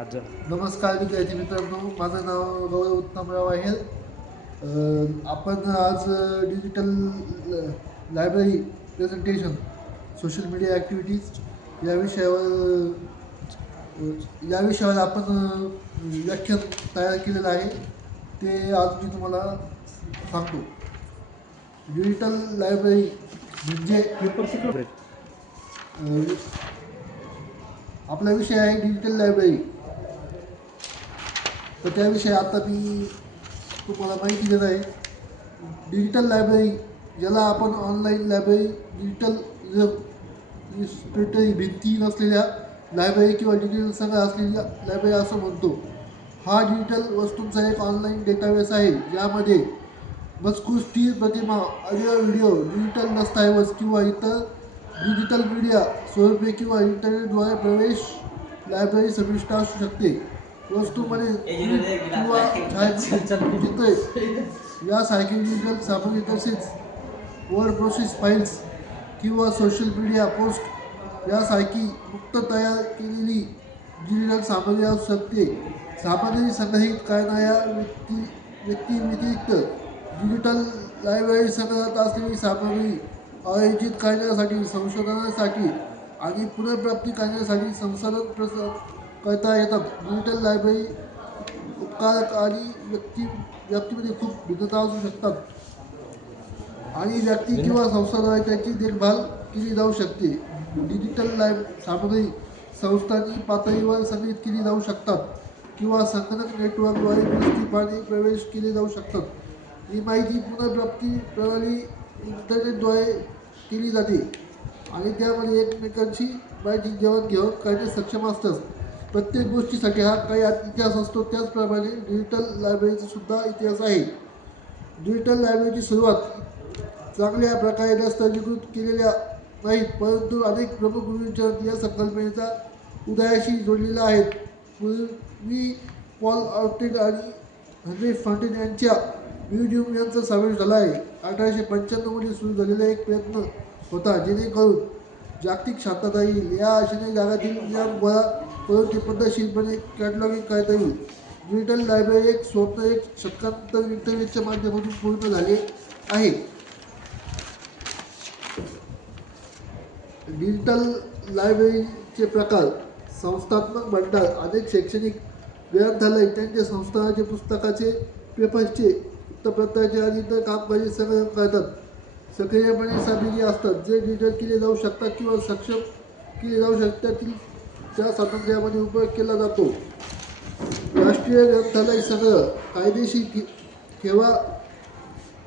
नमस्कार विद्यार्थी मित्रांनो, माझं नाव गौरव उत्तमराव आहे. आपण आज digital library presentation social media activities या विषयावर आपण व्याख्यान तयार केलेलं आहे. ते आज मी तुम्हाला सांगतो. डिजिटल लायब्ररी म्हणजे आपला विषय आहे डिजिटल लायब्ररी. तर त्याविषयी आता मी तुम्हाला माहिती देत आहे. डिजिटल लायब्ररी, ज्याला आपण ऑनलाईन लायब्ररी, डिजिटल रिपॉझिटरी, भिंती नसलेल्या लायब्ररी किंवा डिजिटल संग्रह असलेल्या लायब्ररी असं म्हणतो. हा डिजिटल वस्तूंचा एक ऑनलाईन डेटाबेस आहे, ज्यामध्ये मजकूर, स्थिर प्रतिमा, ऑडिओ, व्हिडिओ, डिजिटल दस्तऐवज किंवा इतर डिजिटल मीडिया स्वरूपे किंवा इंटरनेटद्वारे प्रवेश लायब्ररी समाविष्ट असू शकते. वस्तूमध्ये किंवा चित्रे यासारखी डिजिटल सामग्री, तसेच वर्ड प्रोसेस फाईल्स किंवा सोशल मीडिया पोस्ट यासारखी मुक्त तयार केलेली डिजिटल सामग्री असू शकते. सामग्री संग्रहित करणाऱ्या व्यक्तीव्यतिरिक्त डिजिटल लायब्ररी संग्रहात असलेली सामग्री आयोजित करण्यासाठी, संशोधनासाठी आणि पुनर्प्राप्ती करण्यासाठी संसाधन करता येतात. डिजिटल लायब्ररी उपकारक आणि व्यक्तीमध्ये खूप भिन्नता असू शकतात आणि व्यक्ती किंवा संस्थाद्वारे त्याची देखभाल केली जाऊ शकते. डिजिटल सामग्री संस्थांनी पातळीवर संग्रहित केली जाऊ शकतात किंवा संगणक नेटवर्कद्वारे निश्चितपणे प्रवेश केले जाऊ शकतात. ही माहिती पुनर्प्राप्ती प्रणाली इंटरनेटद्वारे केली जाते आणि त्यामध्ये एकमेकांशी माहिती देवाणघेवाण करण्यास सक्षम असतात. प्रत्येक गोष्टीसाठी हा काही इतिहास असतो, त्याचप्रमाणे डिजिटल लायब्ररीचा सुद्धा इतिहास आहे. डिजिटल लायब्ररीची सुरुवात चांगल्या प्रकारे दस्तऐवजीकृत केलेल्या नाहीत, परंतु अनेक प्रमुख विचार या संकल्पनेचा उदयाशी जोडलेला आहेत. पूर्वी पॉल ऑर्टेड आणि हेनरी फॉन्टेन यांच्या म्युझियम यांचा समावेश झाला आहे. 1895 मध्ये सुरू झालेला एक प्रयत्न होता, जेणेकरून जागतिक शांतता येईल या आशेने जगातील ज्ञान गोळा करून ते पद्धतशीरपणे कॅटलॉगिंग करता येईल. डिजिटल लायब्ररी एक स्वप्न एक शतकानंतर इंटरनेटच्या माध्यमातून पूर्ण झाले आहे. डिजिटल लायब्ररीचे प्रकार: संस्थात्मक भांडार, अनेक शैक्षणिक ग्रंथालय त्यांच्या संस्थानाचे, पुस्तकाचे, पेपर्सचे, वृत्तपत्राचे आणि इतर कामकाजी संग्रह करतात. सक्रियपणे सामग्री असतात, जे डिजिटल केले जाऊ शकतात किंवा सक्षम केले जाऊ शकतात. त्या स्वातंत्र्यामध्ये उपयोग केला जातो. राष्ट्रीय ग्रंथालय संग्रह कायदेशीर ठेवा,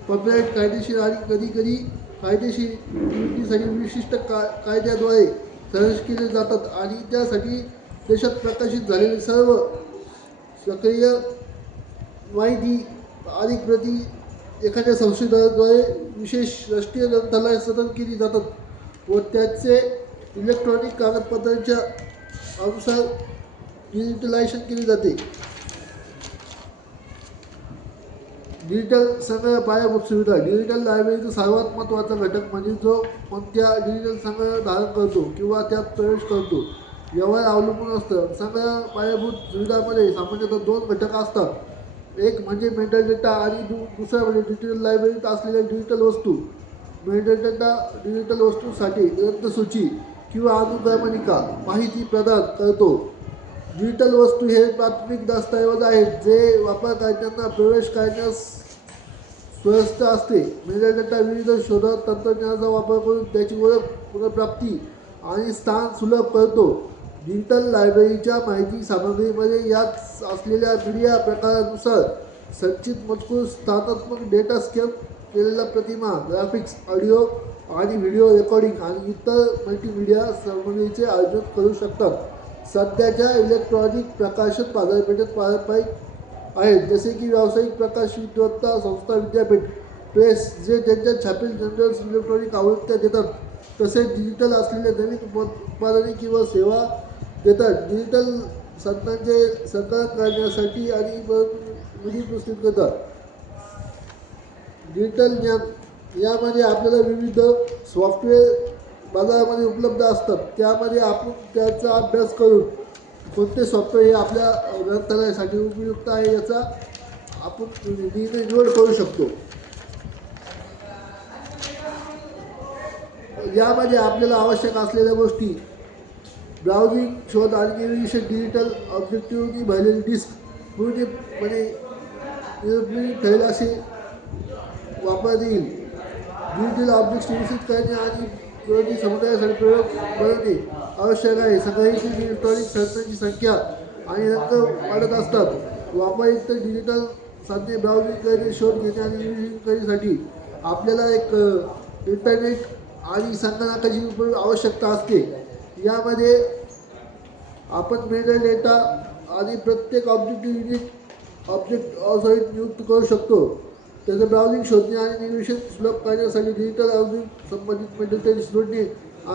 कॉपीराइट कायदेशीर आणि कधीकधी कायदेशीर निवडीसाठी विशिष्ट कायद्याद्वारे संरक्षित केले जातात आणि त्यासाठी देशात प्रकाशित झालेली सर्व सक्रिय माहिती आणि प्रती एखाद्या संशोधनाद्वारे विशेष राष्ट्रीय ग्रंथालयात सतत केली जातात व त्याचे इलेक्ट्रॉनिक कागदपत्रांच्या अनुसार डिजिटलायझेशन केले जाते. डिजिटल संग्रह पायाभूत सुविधा: डिजिटल लायब्ररीचा सर्वात महत्त्वाचा घटक म्हणजे जो कोणत्या डिजिटल संग्रह धारण करतो किंवा त्यात प्रवेश करतो यावर अवलंबून असतं. संग्रह पायाभूत सुविधांमध्ये सामान्यतः दोन घटक असतात. एक म्हणजे मेटाडेटा आणि दुसरा म्हणजे डिजिटल लायब्ररीत असलेल्या डिजिटल वस्तू. मेटाडेटा डिजिटल वस्तूंसाठी ग्रंथसूची किंवा अनुक्रमणिका माहिती प्रदान करतो. डिजिटल वस्तू हे प्राथमिक दस्तऐवज आहेत, जे वापरकर्त्यांना प्रवेश करण्यास सोयीस्कर असते. मेटाडेटा विविध शोध तंत्रज्ञानाचा वापर करून त्याची ओळख, पुनर्प्राप्ती आणि स्थान सुलभ करतो. डिजिटल लायब्ररीच्या माहिती सामग्रीमध्ये यात असलेल्या मीडिया प्रकारानुसार संचित मजकूर, स्थानात्मक डेटा, स्कॅन केलेल्या प्रतिमा, ग्राफिक्स, ऑडिओ आणि व्हिडिओ रेकॉर्डिंग आणि इतर मल्टीमीडिया सामग्रीचे आयोजन करू शकतात. सध्याच्या इलेक्ट्रॉनिक प्रकाशन बाजारपेठेत पारंपरिक आहेत, जसे की व्यावसायिक प्रकाशन विद्वत्ता संस्था, विद्यापीठ, प्रेस, जे त्यांच्या छापील जर्नल्स इलेक्ट्रॉनिक आवृत्त्या देतात, तसेच डिजिटल असलेल्या नवीन उत्पादने किंवा सेवा देतात. डिजिटल संतांचे संकलन करण्यासाठी आणि विधी प्रस्तुत करतात. डिजिटल ज्ञान: यामध्ये आपल्याला विविध सॉफ्टवेअर बाजारामध्ये उपलब्ध असतात, त्यामध्ये आपण त्याचा अभ्यास करून कोणते सॉफ्टवेअर हे आपल्या ग्रंथालयासाठी उपयुक्त आहे याचा आपण निवड करू शकतो. यामध्ये आपल्याला आवश्यक असलेल्या गोष्टी ब्राउझिंग, शोध आणि नेव्हिगेशन, डिजिटल ऑब्जेक्टिव्हनी भरलेली डिस्क, पूर्णपणे ठेवले असे वापरता येईल. डिजिटल ऑब्जेक्ट विकसित करणे आणि विरोधी समुदायासाठी प्रयोग बनवणे आवश्यक आहे. संग्रहित इलेक्ट्रॉनिक साधनांची संख्या आणि रंग वाढत असतात. वापरयुक्त डिजिटल साधने ब्राउझिंग करणे, शोध घेणे आणि नेव्हिगेशन करण्यासाठी आपल्याला एक इंटरनेट आणि संगणकाची आवश्यकता असते. यामध्ये आपण मेटा डेटा आणि प्रत्येक ऑब्जेक्ट सहित नियुक्त करू शकतो. त्याचं ब्राउझिंग शोधणे आणि नेव्हिगेशन सुलभ करण्यासाठी डिजिटल ऑब्जेक्ट संबंधित मेटा जोडणे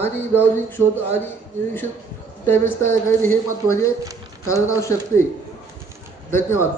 आणि ब्राउझिंग शोध आणि नेव्हिगेशन इंटरफेस तयार करणे हे महत्त्वाचे कारण असू शकते. धन्यवाद.